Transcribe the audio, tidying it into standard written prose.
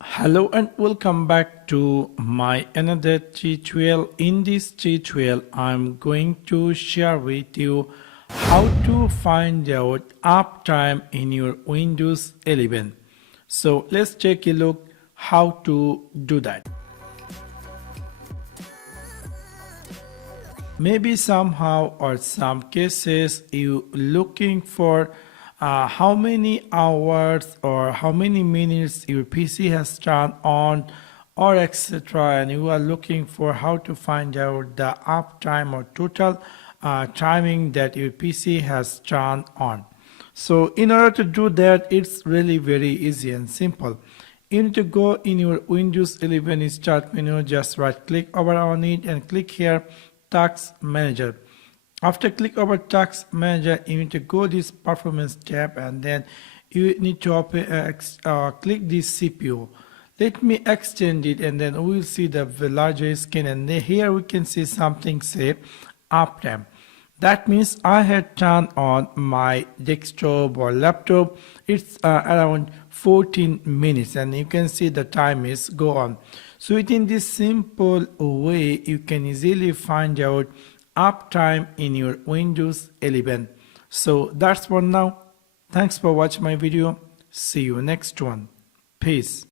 Hello and welcome back to my another tutorial. In this tutorial I'm going to share with you how to find out uptime in your Windows 11. So let's take a look how to do that. Maybe somehow or some cases you looking for how many hours or how many minutes your PC has turned on or etc, and you are looking for how to find out the uptime or total timing that your PC has turned on. So in order to do that, it's really very easy and simple. You need to go in your Windows 11 start menu, just right click over on it and click here Taskmanager. After click over Taskmanager, you need to go this performance tab and then you need to open, click this CPU. Let me extend it and then we will see the larger screen, and here we can see something say uptime. That means I had turned on my desktop or laptop. It's around 14 minutes and you can see the time is go on. So within this simple way you can easily find out uptime in your Windows 11. So that's for now. Thanks for watching my video. See you next one. Peace.